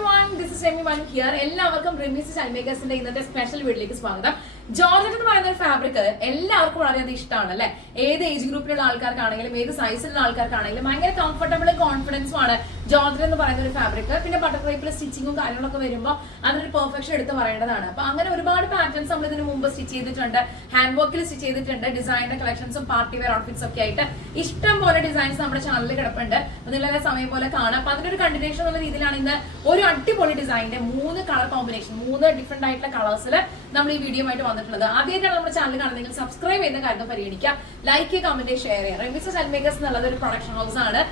everyone, this is Remy One here. എല്ലാവർക്കും റെമീസ് സ്റ്റൈൽമേക്കേഴ്സിന്റെ ഇന്നത്തെ special വീഡിയോയിലേക്ക് സ്വാഗതം. ജോർജറ്റ് എന്ന് പറയുന്ന ഒരു ഫാബ്രിക് എല്ലാവർക്കും വളരെയധികം ഇഷ്ടമാണ് അല്ലെ. ഏത് ഏജ് ഗ്രൂപ്പിലുള്ള ആൾക്കാർക്കാണെങ്കിലും ഏത് സൈസിലുള്ള ആൾക്കാർക്കാണെങ്കിലും ഭയങ്കര കംഫർട്ടബിളും കോൺഫിഡൻസും ആണ് ജോർജറ്റ് എന്ന് പറയുന്ന ഒരു ഫാബ്രിക്. പിന്നെ ബട്ടർഫ്ലൈപ്പിലെ സ്റ്റിച്ചിങ്ങും കാര്യങ്ങളൊക്കെ വരുമ്പോൾ അതിനൊരു പെർഫെക്ഷൻ എടുത്ത് പറയേണ്ടതാണ്. അപ്പൊ അങ്ങനെ ഒരുപാട് പാറ്റേൺസ് നമ്മൾ ഇതിന് മുമ്പ് സ്റ്റിച്ച് ചെയ്തിട്ടുണ്ട്, ഹാൻഡ് വർക്കിൽ സ്റ്റിച്ച് ചെയ്തിട്ടുണ്ട്, ഡിസൈനിന്റെ കളക്ഷൻസും പാർട്ടി വെയർ ഔട്ട്ഫിറ്റ്സ് ഒക്കെ ആയിട്ട് ഇഷ്ടം പോലെ ഡിസൈൻസ് നമ്മുടെ ചാനലിൽ കിടപ്പുണ്ട്. നിങ്ങളെ സമയം പോലെ കാണാം. അപ്പൊ അതിനൊരു കണ്ടിന്യൂഷൻ എന്ന രീതിയിലാണ് ഇന്ന് ഒരു അടിപൊളി ഡിസൈനിന്റെ 3 കളർ കോമ്പിനേഷൻ, 3 ഡിഫറെന്റ് ആയിട്ടുള്ള കളേഴ്സിൽ നമ്മൾ ഈ വീഡിയോ ആയിട്ട് വന്നിട്ടുള്ളത്. ആദ്യമായിട്ടാണ് നമ്മുടെ ചാനൽ കാണുന്നെങ്കിൽ സബ്സ്ക്രൈബ് ചെയ്യുന്ന കാര്യം പരിഗണിക്കുക, ലൈക്ക് ചെയ്യുക, കമന്റ് ഷെയർ ചെയ്യുക. റെമീസ് സ്റ്റൈൽമേക്കേഴ്സ് എന്നുള്ളത് ഒരു പ്രൊഡക്ഷൻ ഹൗസ് ആണ്.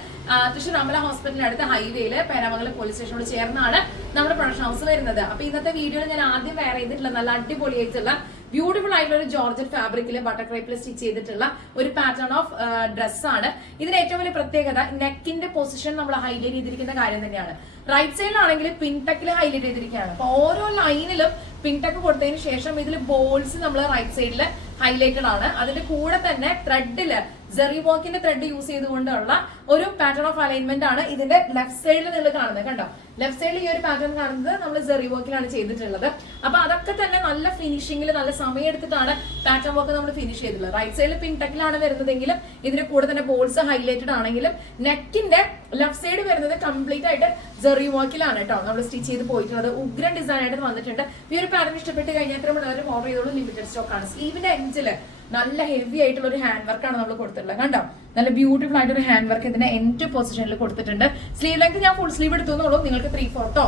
തൃശ്ശൂർ അമല ഹോസ്പിറ്റലിന് അടുത്ത ഹൈവേയില് പേരാമംഗലം പോലീസ് സ്റ്റേഷനോട് ചേർന്നാണ് നമ്മുടെ പ്രൊഡക്ഷൻ ഹൗസ് വരുന്നത്. അപ്പൊ ഇന്നത്തെ വീഡിയോയിൽ ഞാൻ ആദ്യം വെയർ ചെയ്തിട്ടുള്ള നല്ല അടിപൊളിയായിട്ടുള്ള ബ്യൂട്ടിഫുൾ ആയിട്ടുള്ള ഒരു ജോർജറ്റ് ഫാബ്രിക്കില് ബട്ടർ ക്രേപ്പിൽ സ്റ്റിച്ച് ചെയ്തിട്ടുള്ള ഒരു പാറ്റേൺ ഓഫ് ഡ്രസ്സാണ്. ഇതിന് ഏറ്റവും വലിയ പ്രത്യേകത നെക്കിന്റെ പൊസിഷൻ നമ്മൾ ഹൈലൈറ്റ് ചെയ്തിരിക്കുന്ന കാര്യം തന്നെയാണ്. റൈറ്റ് സൈഡിലാണെങ്കിൽ പിൻടെക്കിൽ ഹൈലൈറ്റ് ചെയ്തിരിക്കുകയാണ്. അപ്പൊ ഓരോ ലൈനിലും പിൻടെക്ക് കൊടുത്തതിന് ശേഷം ഇതിൽ ബോൾസ് നമ്മൾ റൈറ്റ് സൈഡിൽ ഹൈലൈറ്റഡ് ആണ്. അതിന്റെ കൂടെ തന്നെ ത്രെഡില് ജെറി വർക്കിന്റെ ത്രെഡ് യൂസ് ചെയ്തുകൊണ്ടുള്ള ഒരു പാറ്റേൺ ഓഫ് അലൈൻമെന്റ് ആണ് ഇതിന്റെ ലെഫ്റ്റ് സൈഡിൽ നിങ്ങൾ കാണുന്നത്. കണ്ടോ, ലെഫ്റ്റ് സൈഡിൽ ഈ ഒരു പാറ്റേൺ കാണുന്നത് നമ്മൾ ജെറി വർക്കിലാണ് ചെയ്തിട്ടുള്ളത്. അപ്പൊ അതൊക്കെ തന്നെ നല്ല ഫിനിഷിംഗിൽ നല്ല സമയം എടുത്തിട്ടാണ് പാറ്റേൺ വർക്ക് നമ്മൾ ഫിനിഷ് ചെയ്തിട്ടുള്ളത്. റൈറ്റ് സൈഡിൽ പിൻടെക്കിലാണ് വരുന്നതെങ്കിലും ഇതിന്റെ കൂടെ തന്നെ ബോൾസ് ഹൈലൈറ്റഡ് ആണെങ്കിലും നെക്കിന്റെ ലെഫ്റ്റ് സൈഡ് വരുന്നത് കംപ്ലീറ്റ് ആയിട്ട് ജെറി വർക്കിലാണ് കേട്ടോ നമ്മൾ സ്റ്റിച്ച് ചെയ്ത് പോയിട്ടുള്ളത്. ഉഗ്രൻ ഡിസൈൻ ആയിട്ട് വന്നിട്ടുണ്ട്. ഈ ഒരു പാറ്റേൺ ഇഷ്ടപ്പെട്ട് കഴിഞ്ഞാൽ എല്ലാവരും ഓർഡർ ചെയ്തോളൂ. ലിമിറ്റഡ് സ്റ്റോക്ക് ആണ്. സ്ലീവിന്റെ എൻഡില് നല്ല ഹെവി ആയിട്ടുള്ള ഒരു ഹാൻഡ് വർക്കാണ് നമ്മൾ കൊടുത്തിട്ടുള്ളത്. കണ്ടോ, നല്ല ബ്യൂട്ടിഫുൾ ആയിട്ടൊരു ഹാൻഡ് വർക്ക് ഇതിന്റെ എൻഡ് പൊസിഷനിൽ കൊടുത്തിട്ടുണ്ട്. സ്ലീവ് ലെങ്ത് ഞാൻ ഫുൾ സ്ലീവ് എടുത്തോന്നുള്ളൂ. നിങ്ങൾക്ക് 3/4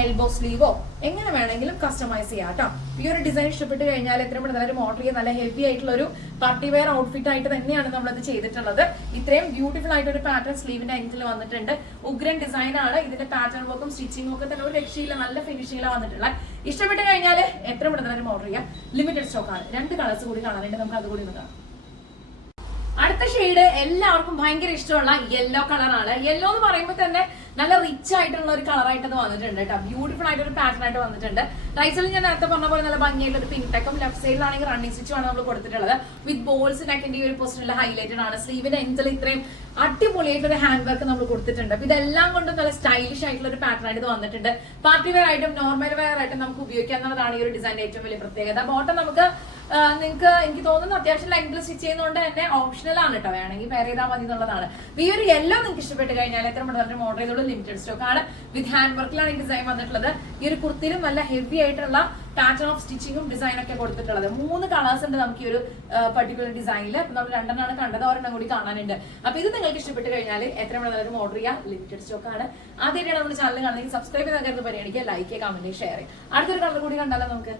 എൽബോ സ്ലീവോ എങ്ങനെ വേണമെങ്കിലും കസ്റ്റമൈസ് ചെയ്യാം കേട്ടോ. ഈ ഒരു ഡിസൈൻ ഇഷ്ടപ്പെട്ട് കഴിഞ്ഞാൽ എത്രയും പെട്ടെന്ന് ഓർഡർ ചെയ്യാൻ നല്ല ഹെവി ആയിട്ടുള്ള ഒരു പാർട്ടി വെയർ ഔട്ട്ഫിറ്റ് ആയിട്ട് തന്നെയാണ് നമ്മളത് ചെയ്തിട്ടുള്ളത്. ഇത്രയും ബ്യൂട്ടിഫുൾ ആയിട്ട് ഒരു പാറ്റേൺ സ്ലീവിന്റെ എൻഡിൽ വന്നിട്ടുണ്ട്. ഉഗ്രൻ ഡിസൈൻ ആണ്. ഇതിന്റെ പാറ്റേൺ വർക്കും സ്റ്റിച്ചിങ്ങും ഒക്കെ തന്നെ ഒരു രക്ഷയില്ല, നല്ല ഫിനിഷിംഗിലാണ് വന്നിട്ടുള്ളത്. ഇഷ്ടപ്പെട്ട് കഴിഞ്ഞാൽ എത്രയും പെട്ടെന്ന് ഓർഡർ ചെയ്യാം. ലിമിറ്റഡ് സ്റ്റോക്ക് ആണ്. 2 കളേഴ്സ് കൂടി കാണാനുണ്ട്. നമുക്ക് അതുകൂടി ഒന്ന് കാണാം. അടുത്ത ഷെയ്ഡ് എല്ലാവർക്കും ഭയങ്കര ഇഷ്ടമുള്ള യെല്ലോ കളറാണ്. യെല്ലോ എന്ന് പറയുമ്പോൾ തന്നെ നല്ല റിച്ച് ആയിട്ടുള്ള ഒരു കളറായിട്ട് അത് വന്നിട്ടുണ്ട് കേട്ടോ. ബ്യൂട്ടിഫുൾ ആയിട്ട് ഒരു പാറ്റേൺ ആയിട്ട് വന്നിട്ടുണ്ട്. റൈറ്റ് സൈഡിൽ ഞാൻ നേരത്തെ പറഞ്ഞ പോലെ നല്ല ഭംഗിയായിട്ടുള്ള ഒരു പിൻടെക്കും, ലെഫ്റ്റ് സൈഡിലാണെങ്കിൽ റണ്ണിങ് സ്റ്റിച്ചുമാണ് നമ്മൾ കൊടുത്തിട്ടുള്ളത്. വിത്ത് ബോൾസ് നെക്കിന്റെ ഈ ഒരു പൊസിഷനിൽ ഹൈലൈറ്റഡ് ആണ്. സ്ലീവിന്റെ എൻഡിൽ ഇത്രയും അടിപൊളിയായിട്ടൊരു ഹാൻഡ് വർക്ക് നമ്മൾ കൊടുത്തിട്ടുണ്ട്. അപ്പൊ ഇതെല്ലാം കൊണ്ടും നല്ല സ്റ്റൈലിഷ് ആയിട്ടുള്ള ഒരു പാറ്റേൺ ആയിട്ട് ഇത് വന്നിട്ടുണ്ട്. പാർട്ടി വെയർ ആയിട്ടും നോർമൽ വെയർ ആയിട്ടും നമുക്ക് ഉപയോഗിക്കാവുന്നതാണ് ഈ ഒരു ഡിസൈനിന്റെ ഏറ്റവും വലിയ പ്രത്യേകത. ബോട്ടം നമുക്ക് നിങ്ങൾക്ക് എനിക്ക് തോന്നുന്നു അത്യാവശ്യം ലെങ്തിൽ സ്റ്റിച്ച് ചെയ്യുന്നതുകൊണ്ട് തന്നെ ഓപ്ഷണൽ ആണ് കേട്ടോ, വേണമെങ്കിൽ വെയർ ചെയ്താൽ മതി എന്നുള്ളതാണ്. ഈ ഒരു യെല്ലോ നിങ്ങൾക്ക് ഇഷ്ടപ്പെട്ട് കഴിഞ്ഞാൽ എത്ര പെട്ടെന്ന് ഓർഡർ ചെയ്തോളൂ. ലിമിറ്റഡ് സ്റ്റോക്ക് ആണ്. വിത്ത് ഹാൻഡ് വർക്കിലാണ് ഈ ഡിസൈൻ വന്നിട്ടുള്ളത്. ഈ ഒരു കുർത്തിയിലും നല്ല ഹെവി ആയിട്ടുള്ള പാറ്റേൺ ഓഫ് സ്റ്റിച്ചിങ്ങും ഡിസൈനും ഒക്കെ കൊടുത്തിട്ടുള്ളത്. 3 കളേഴ്സ് ഉണ്ട് നമുക്ക് ഈ ഒരു പർട്ടിക്കുലർ ഡിസൈനിൽ. അപ്പൊ നമ്മൾ 2 കണ്ടത്, 1 കൂടി കാണാനുണ്ട്. അപ്പൊ ഇത് നിങ്ങൾക്ക് ഇഷ്ടപ്പെട്ട് കഴിഞ്ഞാൽ എത്രയും പെട്ടെന്ന് ഓർഡർ ചെയ്യാം. ലിമിറ്റഡ് സ്റ്റോക്ക് ആണ്. ആദ്യമായിട്ടാണ് നമ്മുടെ ചാനൽ കാണുന്നത് സബ്സ്ക്രൈബ് ചെയ്താൽ കരുത് പരിഗണിക്കുക, ലൈക്ക് ചെയ്യുക, കമന്റ് ഷെയർ ചെയ്യുക. അടുത്തൊരു കളർ കൂടി കണ്ടാലോ നമുക്ക്.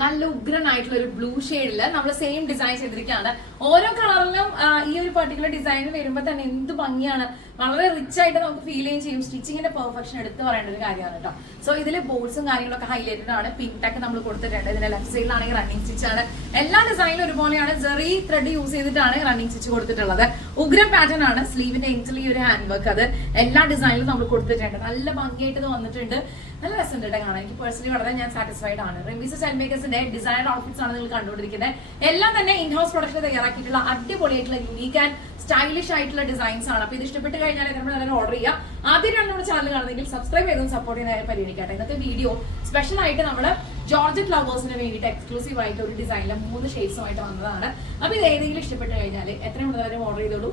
നല്ല ഉഗ്രൻ ആയിട്ടുള്ള ഒരു ബ്ലൂ ഷെയ്ഡില് നമ്മൾ സെയിം ഡിസൈൻ ചെയ്തിരിക്കുകയാണ്. ഓരോ കളറിലും ഈ ഒരു പർട്ടിക്കുലർ ഡിസൈൻ വരുമ്പോൾ തന്നെ എന്ത് ഭംഗിയാണ്, വളരെ റിച്ച് ആയിട്ട് നമുക്ക് ഫീൽ ചെയ്യും. സ്റ്റിച്ചിങ്ങിന്റെ പെർഫെക്ഷൻ എടുത്ത് പറയേണ്ട ഒരു കാര്യമാണ് കേട്ടോ. സോ ഇതില് ബോൾസും കാര്യങ്ങളൊക്കെ ഹൈലൈറ്റഡ് ആണ്. പിൻടെക്ക് നമ്മൾ കൊടുത്തിട്ടുണ്ട്. ഇതിന്റെ ലെഫ്റ്റ് സൈഡിലാണെങ്കിൽ റണ്ണിങ് സ്റ്റിച്ച് ആണ്. എല്ലാ ഡിസൈനിലും ഒരുപോലെയാണ്. ജെറി ത്രെഡ് യൂസ് ചെയ്തിട്ടാണ് റണ്ണിങ് സ്റ്റിച്ച് കൊടുത്തിട്ടുള്ളത്. ഉഗ്രൻ പാറ്റേൺ ആണ്. സ്ലീവിന്റെ എൻഡിൽ ഈ ഒരു ഹാൻഡ് വർക്ക് അത് എല്ലാ ഡിസൈനിലും നമ്മൾ കൊടുത്തിട്ടുണ്ട്. നല്ല ഭംഗിയായിട്ട് ഇത് വന്നിട്ടുണ്ട്. നല്ല രസമുണ്ട് കേട്ടോ കാണാൻ. എനിക്ക് പേഴ്സണലി വളരെ ഞാൻ സാറ്റിസ്ഫൈഡ് ആണ്. റെമീസ് സ്റ്റൈൽമേക്കേഴ്സിന്റെ ഡിസൈനർ ഔട്ട്ഫിറ്റ്സ് ആണ് നിങ്ങൾ കണ്ടുകൊണ്ടിരിക്കുന്നത്. എല്ലാം തന്നെ ഇൻ ഹൗസ് പ്രൊഡക്ഷൻ തയ്യാറാക്കിയിട്ടുള്ള അടിപൊളിയായിട്ടുള്ള യൂണീക്ക് ആൻഡ് സ്റ്റൈലിഷ് ആയിട്ടുള്ള ഡിസൈൻസ് ആണ്. അപ്പൊ ഇത് ഇഷ്ടപ്പെട്ട് കഴിഞ്ഞാൽ നമ്മൾ ഓർഡർ ചെയ്യുക. ആദ്യമായിട്ടാണ് നമ്മുടെ ചാനൽ കാണുന്നെങ്കിൽ സബ്സ്ക്രൈബ് ചെയ്തും സപ്പോർട്ട് ചെയ്യുന്നതായി പരിഗണിക്കട്ടെ. ഇന്നത്തെ വീഡിയോ സ്പെഷ്യൽ ആയിട്ട് നമ്മുടെ ജോർജറ്റ് ലവേഴ്സിന് വേണ്ടിയിട്ട് എക്സ്ക്ലൂസീവ് ആയിട്ട് ഒരു ഡിസൈനിലെ 3 ഷെയ്ഡ്സുമായിട്ട് വന്നതാണ്. അപ്പൊ ഇത് ഏതെങ്കിലും ഇഷ്ടപ്പെട്ട് കഴിഞ്ഞാൽ എത്രയും കൂടുതലും ഓർഡർ ചെയ്തോളൂ.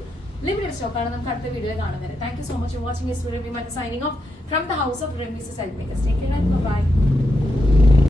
ലിമിറ്റഡ് സ്റ്റോക്ക് ആണ്. നമുക്ക് അടുത്ത വീഡിയോയിൽ കാണുന്നത്. Thank you so much for watching this video. Signing off from the house of Remees Stylemakers. Take care and by.